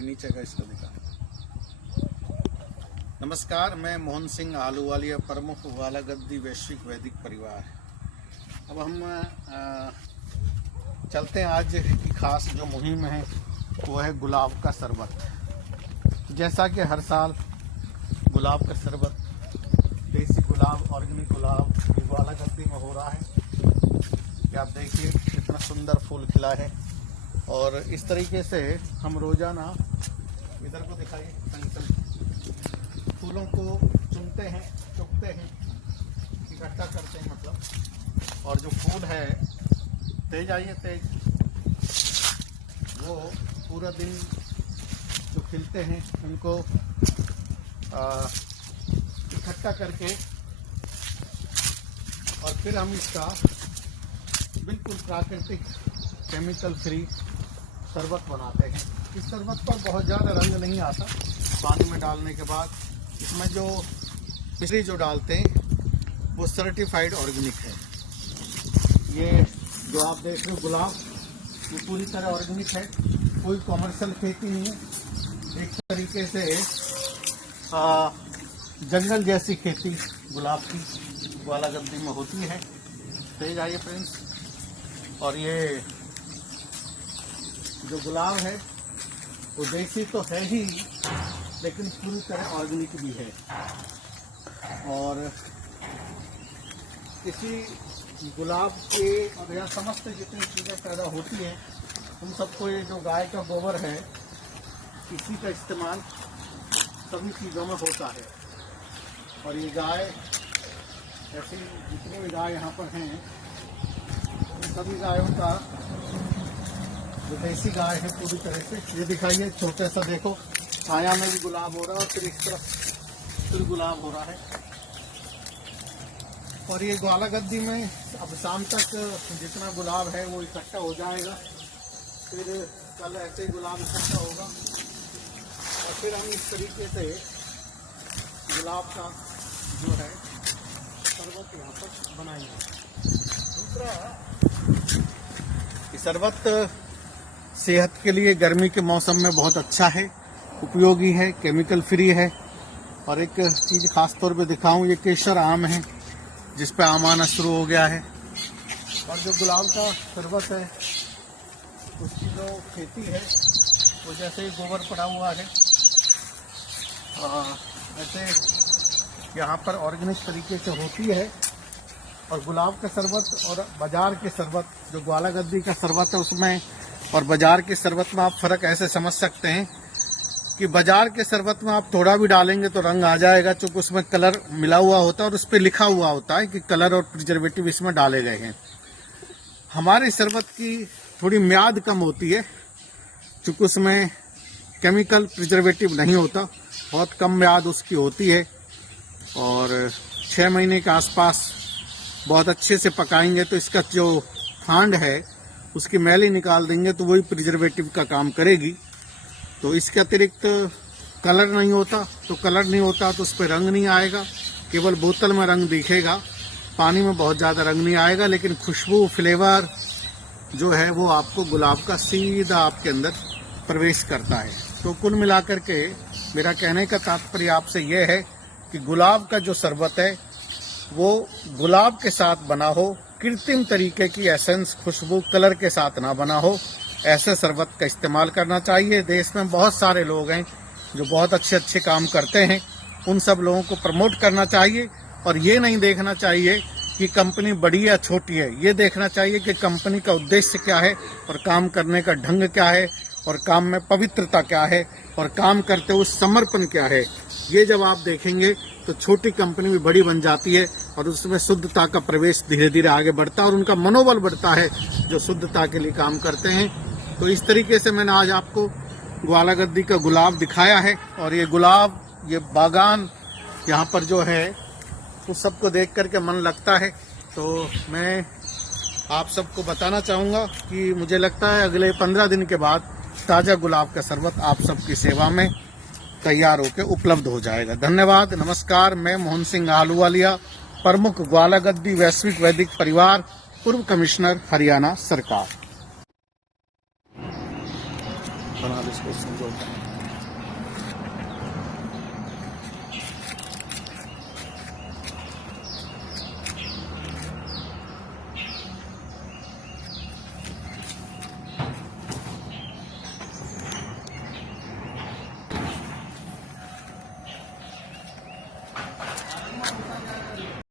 ये नीचे का इसका दिखा। नमस्कार, मैं मोहन सिंह आलूवालिया, प्रमुख ग्वालागद्दी वैश्विक वैदिक परिवार। अब हम चलते हैं आज की खास जो मुहिम है वो है गुलाब का शरबत। जैसा कि हर साल गुलाब का शरबत, देसी गुलाब, ऑर्गेनिक गुलाब ग्वालागद्दी में हो रहा है कि आप देखिए कितना सुंदर फूल खिला है। और इस तरीके से हम रोजाना, इधर को दिखाइए, फूलों को चुनते हैं, चुगते हैं, इकट्ठा करते हैं मतलब। और जो फूल है तेज आइए तेज, वो पूरा दिन जो खिलते हैं उनको इकट्ठा करके और फिर हम इसका बिल्कुल प्राकृतिक केमिकल फ्री शरबत बनाते हैं। इस शरबत पर बहुत ज़्यादा रंग नहीं आता पानी में डालने के बाद। इसमें जो मिश्री जो डालते हैं वो सर्टिफाइड ऑर्गेनिक है। ये जो आप देख रहे हो गुलाब, ये पूरी तरह ऑर्गेनिक है, कोई कमर्शियल खेती नहीं है। एक तरीके से जंगल जैसी खेती गुलाब की ग्वालागद्दी में होती है। तेज आइए फ्रेंड्स। और ये जो गुलाब है वो देसी तो है ही, लेकिन पूरी तरह ऑर्गेनिक भी है। और किसी गुलाब के और यह समस्त जितनी चीज़ें पैदा होती हैं उन सबको, ये जो गाय का गोबर है इसी का इस्तेमाल सभी चीज़ों में होता है। और ये गाय, ऐसी जितनी भी गाय यहाँ पर हैं, उन सभी गायों का जो देसी गाय है पूरी तरह से। ये दिखाइए, छोटे सा देखो, छाया में भी गुलाब हो रहा है और फिर इस तरफ फिर गुलाब हो रहा है। और ये ग्वालागद्दी में अब शाम तक जितना गुलाब है वो इकट्ठा हो जाएगा। फिर कल ऐसे ही गुलाब इकट्ठा होगा और फिर हम इस तरीके से गुलाब का जो है शरबत यहाँ पर बनाएंगे। दूसरा, ये शरबत सेहत के लिए गर्मी के मौसम में बहुत अच्छा है, उपयोगी है, केमिकल फ्री है। और एक चीज़ खास तौर पे दिखाऊं, ये केसर आम है जिस पे आम आना शुरू हो गया है। और जो गुलाब का शरबत है उसकी जो खेती है वो जैसे ही गोबर पड़ा हुआ है, ऐसे यहाँ पर ऑर्गेनिक तरीके से होती है। और गुलाब का शरबत और बाजार के शरबत, जो ग्वालागद्दी का शरबत है उसमें और बाजार के शरबत में आप फ़र्क ऐसे समझ सकते हैं कि बाजार के शरबत में आप थोड़ा भी डालेंगे तो रंग आ जाएगा, क्योंकि उसमें कलर मिला हुआ होता है और उस पर लिखा हुआ होता है कि कलर और प्रिजर्वेटिव इसमें डाले गए हैं। हमारे शरबत की थोड़ी म्याद कम होती है, क्योंकि उसमें केमिकल प्रिजर्वेटिव नहीं होता, बहुत कम म्याद उसकी होती है। और 6 महीने के आसपास बहुत अच्छे से पकाएंगे तो इसका जो खांड है उसकी मैली निकाल देंगे तो वही प्रिजर्वेटिव का काम करेगी। तो इसके अतिरिक्त कलर नहीं होता, तो कलर नहीं होता तो उस पर रंग नहीं आएगा, केवल बोतल में रंग दिखेगा, पानी में बहुत ज़्यादा रंग नहीं आएगा। लेकिन खुशबू, फ्लेवर जो है वो आपको गुलाब का सीधा आपके अंदर प्रवेश करता है। तो कुल मिलाकर के मेरा कहने का तात्पर्य आपसे यह है कि गुलाब का जो शरबत है वो गुलाब के साथ बना हो, कृत्रिम तरीके की एसेंस, खुशबू, कलर के साथ ना बना हो, ऐसे शरबत का इस्तेमाल करना चाहिए। देश में बहुत सारे लोग हैं जो बहुत अच्छे अच्छे काम करते हैं, उन सब लोगों को प्रमोट करना चाहिए। और ये नहीं देखना चाहिए कि कंपनी बड़ी या छोटी है, ये देखना चाहिए कि कंपनी का उद्देश्य क्या है और काम करने का ढंग क्या है और काम में पवित्रता क्या है और काम करते हुए समर्पण क्या है। ये जब आप देखेंगे तो छोटी कंपनी भी बड़ी बन जाती है और उसमें शुद्धता का प्रवेश धीरे धीरे आगे बढ़ता है और उनका मनोबल बढ़ता है जो शुद्धता के लिए काम करते हैं। तो इस तरीके से मैंने आज आपको ग्वालागद्दी का गुलाब दिखाया है। और ये गुलाब, ये बागान यहाँ पर जो है तो सबको देख करके मन लगता है। तो मैं आप सबको बताना चाहूँगा कि मुझे लगता है अगले 15 दिन के बाद ताज़ा गुलाब का शरबत आप सबकी सेवा में तैयार होकर उपलब्ध हो जाएगा। धन्यवाद, नमस्कार। मैं मोहन सिंह आलूवालिया, प्रमुख ग्वालागद्दी वैश्विक वैदिक परिवार, पूर्व कमिश्नर, हरियाणा सरकार। बना इसको समझौता